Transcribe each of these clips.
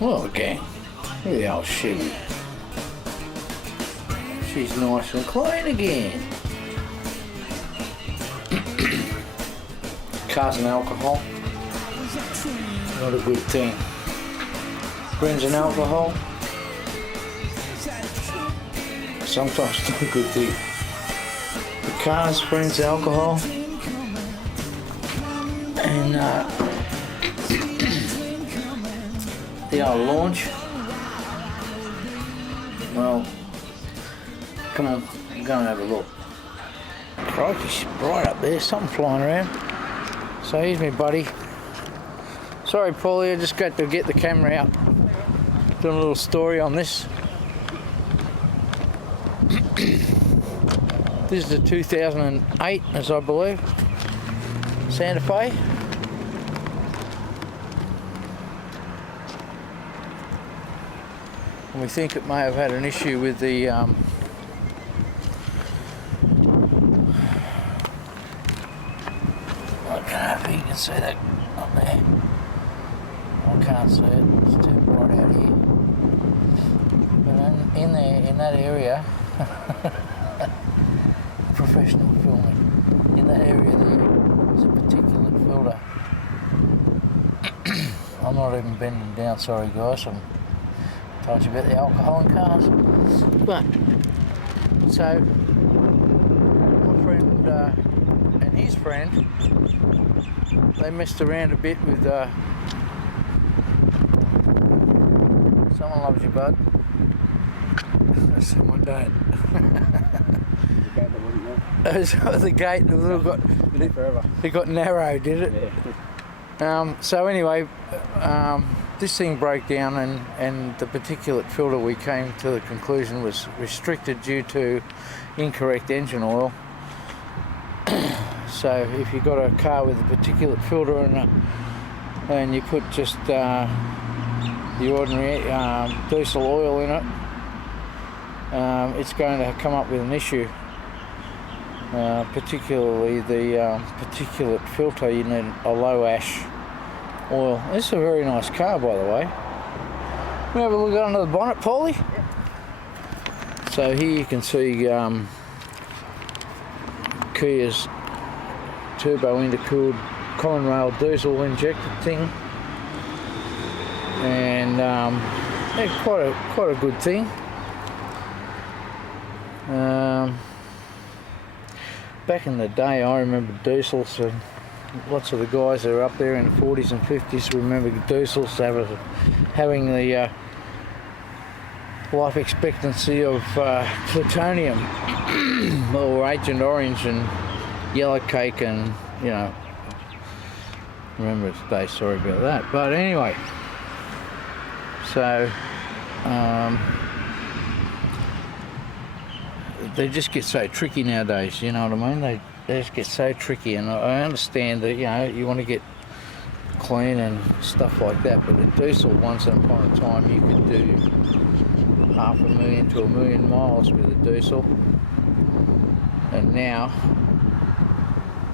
Well, again, look at the old Chevy. She's nice and clean again. Cars and alcohol, not a good thing. Friends and alcohol, sometimes not a good thing. The cars, friends, alcohol, and the old launch. Well, come on, go and have a look. Crikey, she's bright up there, something flying around. So here's me buddy. Sorry Paulie, I just got to get the camera out. Doing a little story on this. This is a 2008, as I believe, Santa Fe. And we think it may have had an issue with the I don't know if you can see that up there. I can't see it, it's too bright out here. But in that area, professional filming, in that area there's a particulate filter. I'm not even bending down, sorry guys, I'm told you about the alcohol in cars. But, so, my friend and his friend, they messed around a bit with someone loves you, bud. Someone don't. The gate, the little got forever. It got narrow, did it? Yeah. So anyway, this thing broke down, and the particulate filter, we came to the conclusion, was restricted due to incorrect engine oil. So if you've got a car with a particulate filter and you put just the ordinary diesel oil in it, it's going to come up with an issue. Particularly the particulate filter, you need a low ash oil. This is a very nice car, by the way. Can we have a look under the bonnet, Paulie? Yep. So here you can see Kia's turbo intercooled common rail diesel injected thing, and yeah, quite a good thing. Back in the day, I remember diesels, and lots of the guys that are up there in the 40s and 50s remember diesels having the life expectancy of plutonium or Agent Orange and Yellow Cake, and you know, remember today, sorry about that. But anyway, so they just get so tricky nowadays, you know what I mean? They just get so tricky, and I understand that, you know, you want to get clean and stuff like that, but a diesel, once upon a time, you could do 500,000 to 1 million miles with a diesel, and now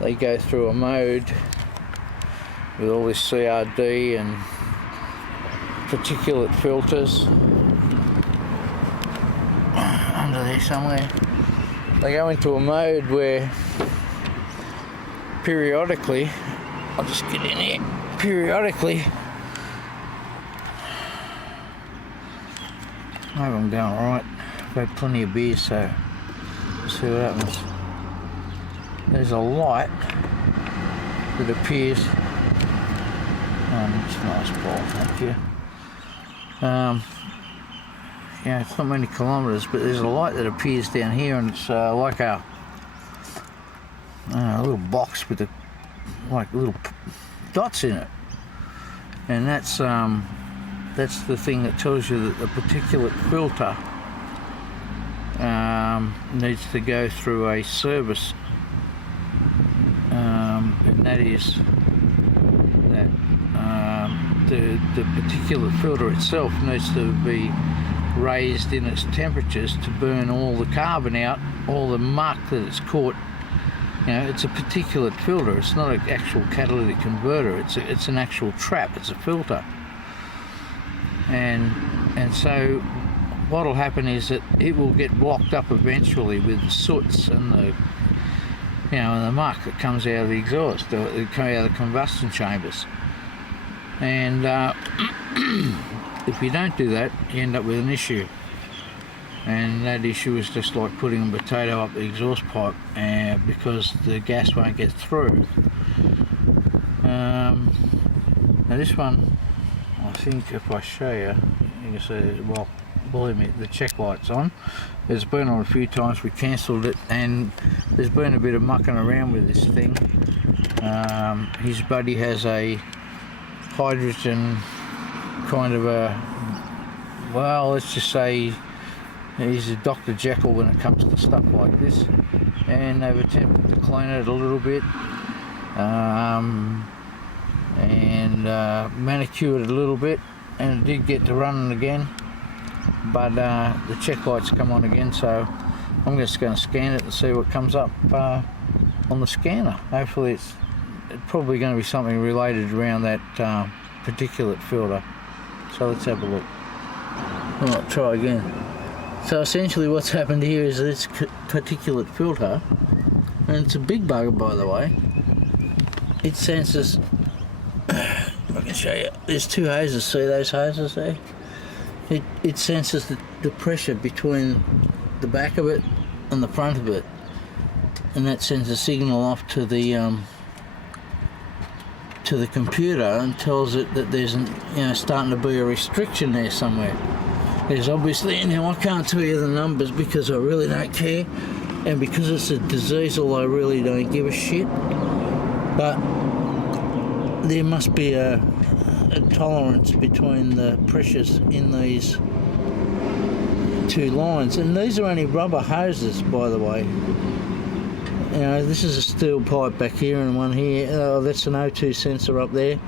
they go through a mode with all this CRD and particulate filters under there somewhere. They go into a mode where periodically, I'll just get in here, periodically, I hope I'm going alright. I've had plenty of beer, so we'll see what happens. There's a light that appears, it's a nice ball, thank you. Yeah, it's not many kilometres, but there's a light that appears down here, and it's like a little box with like little dots in it, and that's the thing that tells you that the particulate filter needs to go through a service, and that is that the particulate filter itself needs to be raised in its temperatures to burn all the carbon out, all the muck that it's caught. You know, it's a particulate filter. It's not an actual catalytic converter. It's an actual trap. It's a filter. and so what'll happen is that it will get blocked up eventually with the soots and the and the muck that comes out of the exhaust, or it comes out of the combustion chambers. And if you don't do that, you end up with an issue. And that issue is just like putting a potato up the exhaust pipe, because the gas won't get through. Now this one, I think if I show you, you can see, well, believe me, the check light's on. It's been on a few times. We cancelled it, and there's been a bit of mucking around with this thing. His buddy has a hydrogen kind of a, well, let's just say he's a Dr. Jekyll when it comes to stuff like this, and they've attempted to clean it a little bit, and manicured it a little bit, and it did get to running again. But the check lights come on again, so I'm just going to scan it and see what comes up on the scanner. Hopefully it's probably going to be something related around that particulate filter. So let's have a look. Alright, try again. So essentially what's happened here is this particulate filter, and it's a big bugger, by the way. It senses, if I can show you, there's two hoses, see those hoses there? It senses the pressure between the back of it and the front of it, and that sends a signal off to the computer and tells it that there's starting to be a restriction there somewhere. There's obviously, now I can't tell you the numbers because I really don't care, and because it's a diesel I really don't give a shit, but there must be a tolerance between the pressures in these two lines, and these are only rubber hoses, by the way. This is a steel pipe back here and one here. Oh, that's an O2 sensor up there.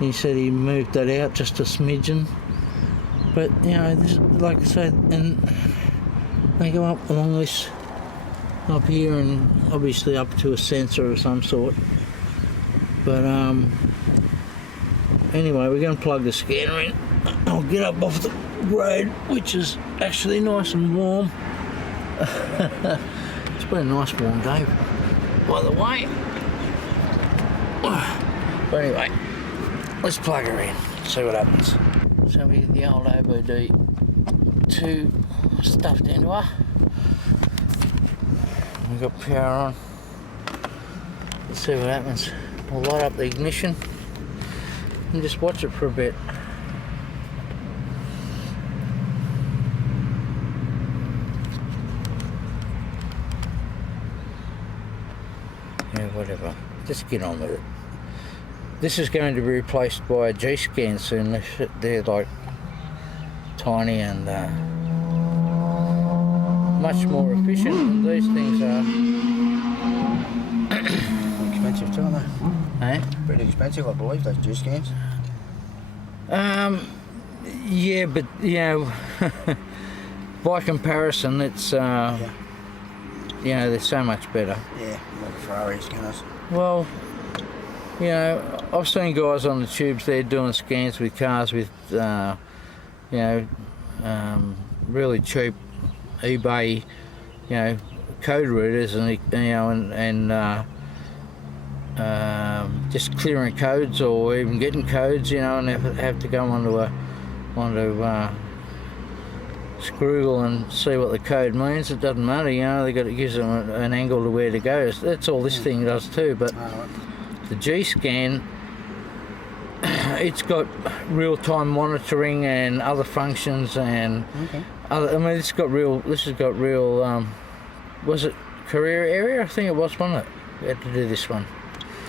He said he moved that out just a smidgen, but this, like I said, and they go up along this up here and obviously up to a sensor of some sort. But anyway, we're going to plug the scanner in. I'll get up off the road, which is actually nice and warm. It's been a nice warm day, by the way. But anyway, let's plug her in, see what happens. So we get the old OBD2 stuffed into her. We've got power on. Let's see what happens. We'll light up the ignition and just watch it for a bit. Yeah, whatever. Just get on with it. This is going to be replaced by a G-scan soon. They're like tiny and much more efficient than these things are. Expensive too, aren't they? Eh? Pretty expensive, I believe, those G-scans. Yeah, but by comparison, it's they're so much better. Yeah, like Ferrari scanners. Well, I've seen guys on the tubes there doing scans with cars with, really cheap eBay, code readers, and just clearing codes or even getting codes, and have to go onto Scroogle and see what the code means. It doesn't matter, it gives them an angle to where to go. That's all this thing does too. But the G-scan, it's got real-time monitoring and other functions and this has got real. Was it career area? I think it was, wasn't it? We had to do this one.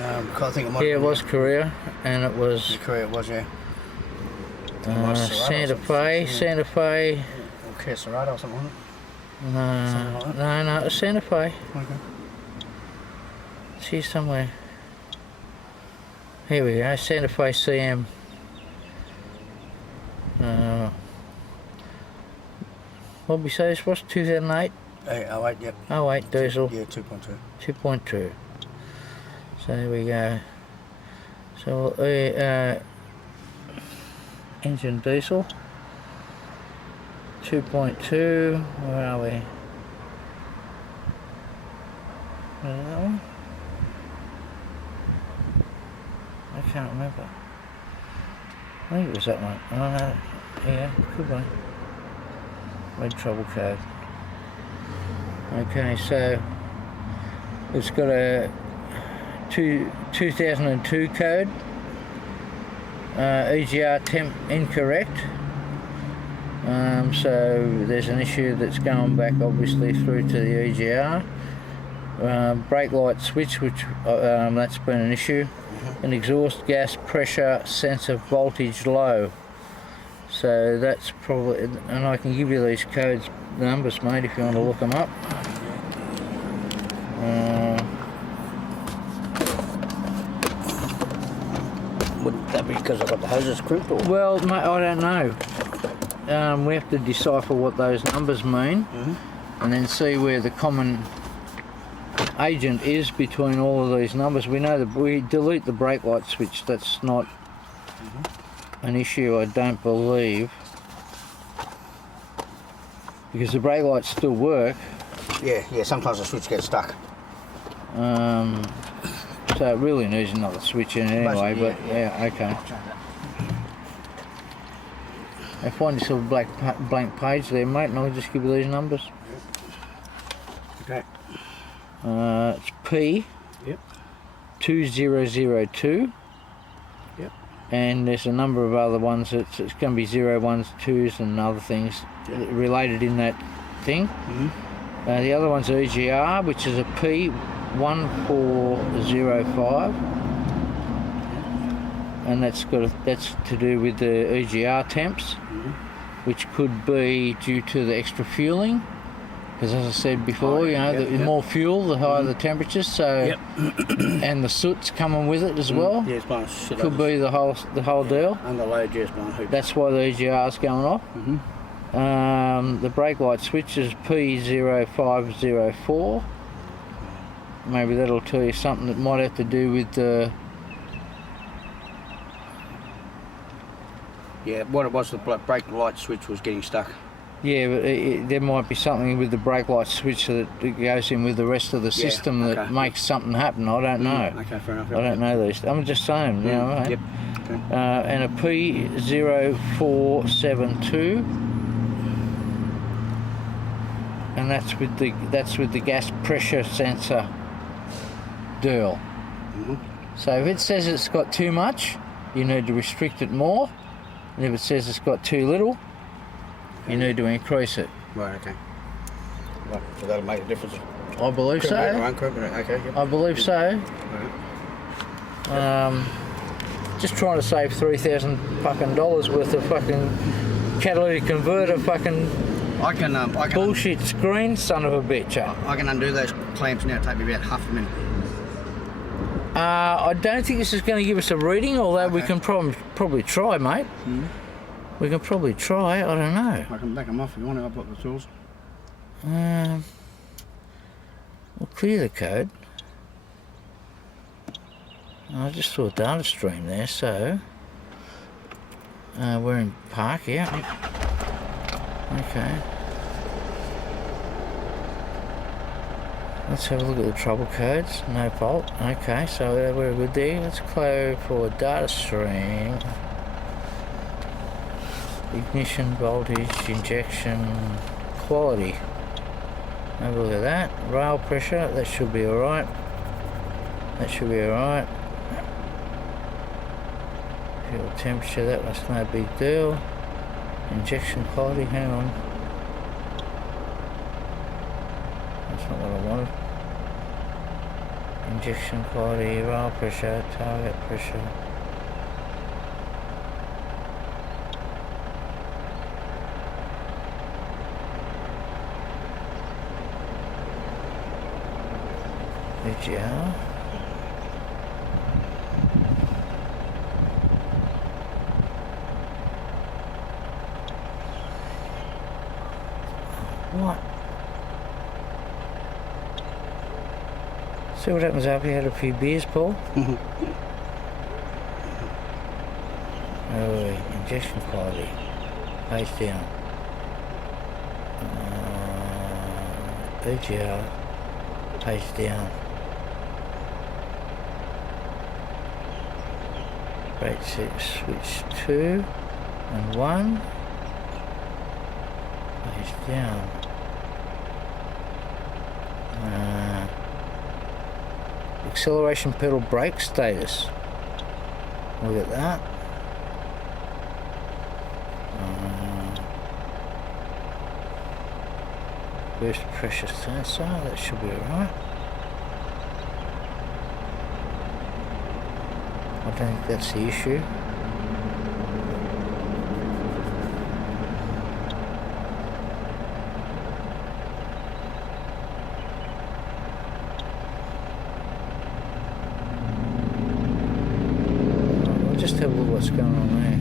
I think it might. Yeah, it was Korea, and it was. Korea, it was, yeah. Santa Fe. Or Kia Sorado or something, wasn't it? No, it was Santa Fe. Okay. It's here somewhere. Here we go, Santa Fe CM. What did we say this was? 2008? 08, yep. 08 diesel. Yeah, 2.2. 2.2. So there we go. So engine diesel. 2.2, where are we? Where's that one? I can't remember. I think it was that one. Oh no, yeah, could be. Red trouble code. Okay, so it's got a 2002 code. EGR temp incorrect. So there's an issue that's going back obviously through to the EGR. Brake light switch, which that's been an issue. An exhaust gas pressure sensor voltage low. So that's probably, and I can give you these codes, numbers, mate, if you want to look them up. Wouldn't that be because I've got the hoses crimped or? Well, mate, I don't know. We have to decipher what those numbers mean, and then see where the common agent is between all of these numbers. We know that we delete the brake light switch. That's not an issue, I don't believe, because the brake lights still work. Yeah, sometimes the switch gets stuck. So it really needs another switch in it anyway, Basically, but yeah, okay. I find yourself a blank page there, mate, and I'll just give you these numbers. Okay. It's P. Yep. 2002. Yep. And there's a number of other ones. It's going to be 0, 1s, 2s and other things related in that thing. The other one's EGR, which is a P1405, and that's to do with the EGR temps, which could be due to the extra fueling. Because as I said before, the more fuel, the higher the temperatures. So, and the soot's coming with it as well. Yeah, it's blowing shit. Could be the whole deal. Under load, yeah, it's blowing hoops. That's why the EGR's going off. The brake light switch is P0504. Maybe that'll tell you something that might have to do with the. Yeah, what it was, the brake light switch was getting stuck. Yeah, but there might be something with the brake light switch that it goes in with the rest of the system that makes something happen. I don't know. Okay, fair enough. I don't know these. I'm just saying, you know. Right? Yep. Okay. And a P0472, and that's with the gas pressure sensor deal. So if it says it's got too much, you need to restrict it more, and if it says it's got too little, you need to increase it. Right, okay. Right, so that'll make a difference. I believe so. Okay, yep. I believe so. Right. Just trying to save $3,000 fucking dollars worth of fucking catalytic converter fucking I can bullshit screen, son of a bitch. I can undo those clamps now. It'll take me about half a minute. I don't think this is going to give us a reading, although we can probably try, mate. We can probably try. I don't know. I can back them off if you want to. I've got the tools. We'll clear the code. I just saw a data stream there, so we're in park, yeah. Okay. Let's have a look at the trouble codes. No fault. Okay, so we're good there. Let's go for data stream. Ignition, voltage, injection, quality. Have a look at that. Rail pressure, that should be alright. That should be alright. Fuel temperature, that was no big deal. Injection quality, hang on. That's not what I wanted. Injection quality, rail pressure, target pressure. EGR. What? See what happens after you had a few beers, Paul? Oh, injection quality. Page down. EGR. Page down. Rate 6. Switch 2 and 1. Page down. Acceleration pedal brake status. Look at that. Burst pressure sensor, that should be alright. I don't think that's the issue. I'll just have a look what's going on there.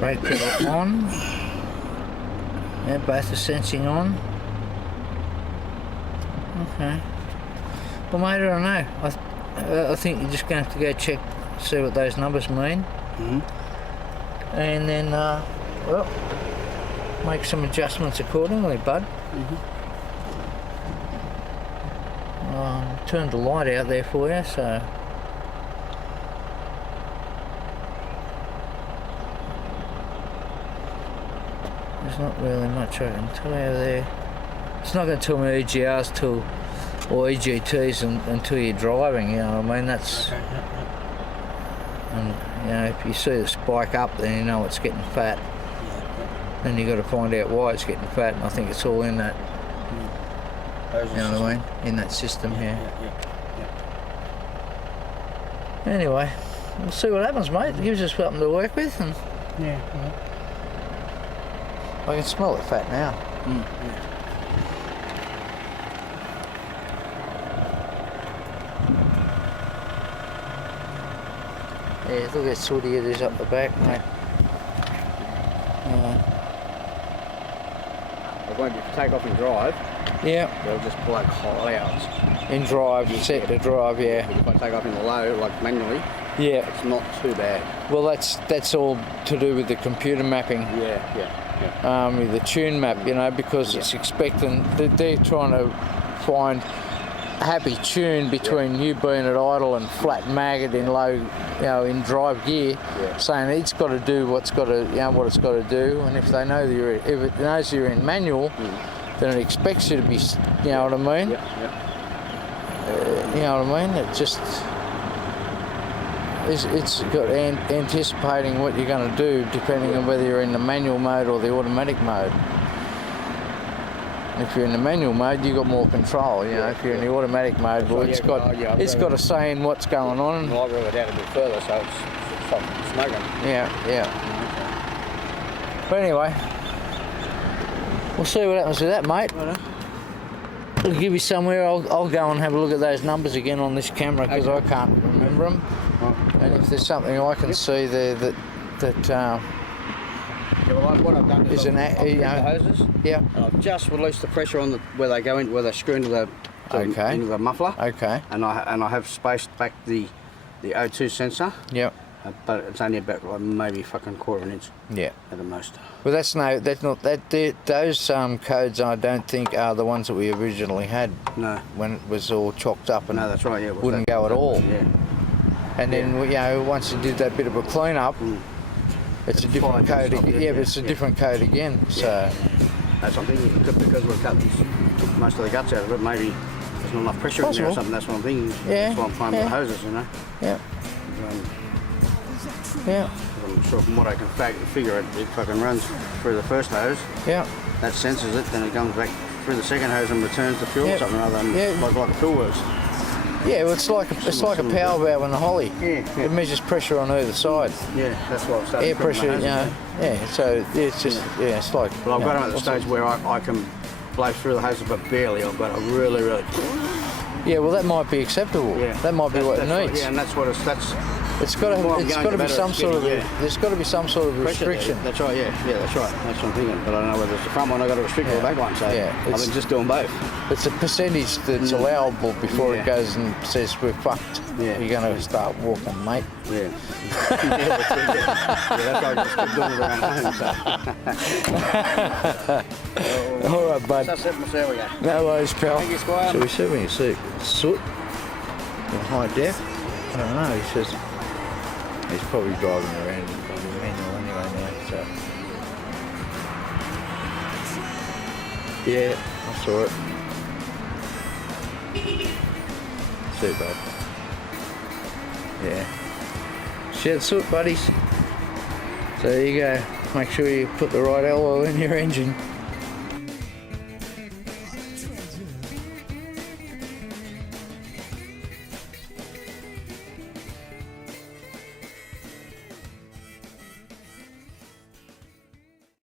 Brake pedal on. Yeah, both are sensing on. Okay. Well, mate, I don't know. I think you're just going to have to go check, see what those numbers mean. And then, well, make some adjustments accordingly, bud. Turned the light out there for you, so. There's not really much I can tell you there. It's not going to tell me EGRs or EGTs until you're driving, you know what I mean? That's, and you know, if you see the spike up, then you know it's getting fat. Then you got to find out why it's getting fat, and I think it's all in that. You know what I mean? In that system here. Anyway, we'll see what happens, mate. It gives us something to work with, and I can smell the fat now. Yeah, look how sooty it is up the back, mate. When you take off and drive, they'll just blow clouds. In drive, set to drive, yeah. If I take off in the low, like manually, it's not too bad. Well, that's all to do with the computer mapping. With the tune map, you know, because it's expecting they're trying to find a happy tune between you being at idle and flat maggot in low, you know, in drive gear, saying it's got to do what's got to, you know, what it's got to do, and if they know that if it knows you're in manual, then it expects you to be, you know what I mean? You know what I mean? It just. It's got anticipating what you're going to do depending on whether you're in the manual mode or the automatic mode. If you're in the manual mode, you've got more control. You know, if you're in the automatic mode, well, it's got a say in what's going on. Well, I've read it out a bit further, so it's smoking. But anyway, we'll see what happens with that, mate. We'll give you somewhere. I'll go and have a look at those numbers again on this camera because I can't remember them. And if there's something I can see there that what I've done is I've the hoses. And I've just released the pressure on where they go in, where they screw into the muffler. And I have spaced back the O2 sensor. But it's only about maybe fucking quarter of an inch. At the most. Well, those codes I don't think are the ones that we originally had. No. When it was all chocked up and that's right. Yeah. Wouldn't go at all. And then you know, once you did that bit of a clean up, it's a different code again. But it's a different code again. So that's something because we've cut most of the guts out of it. Maybe there's not enough pressure in there or something. That's what I'm thinking. That's why I'm playing with the hoses, you know. I'm sure from what I can figure, it fucking runs through the first hose. That senses it, then it comes back through the second hose and returns the fuel, something other than like a fuel works. Well, it's like a power valve in a Holly. It measures pressure on either side. That's what I've started. Air pressure, you know. So it's just it's like. Well, I've got them at the stage where I can blow through the hoses, but barely. I've got a really. Well, that might be acceptable. That might be what it needs. And that's what it's. It's got to be some sort of there's got to be some sort of restriction. That's right. Yeah, that's right. That's what I'm thinking. But I don't know whether it's the front one I got to restrict or the back one. So I've been just doing both. It's a percentage that's allowable before it goes and says we're fucked. Yeah. You're going to start walking, mate. Yeah. That's why I just keep doing it around home. All right, bud. So there we go. No worries, pal. Thank you, Squire. So we said when you see soot in high def, I don't know, he says he's probably driving around in the manual anyway now, so. Yeah, I saw it. See it, bud. Yeah. Shed soot, buddies. So there you go. Make sure you put the right oil in your engine.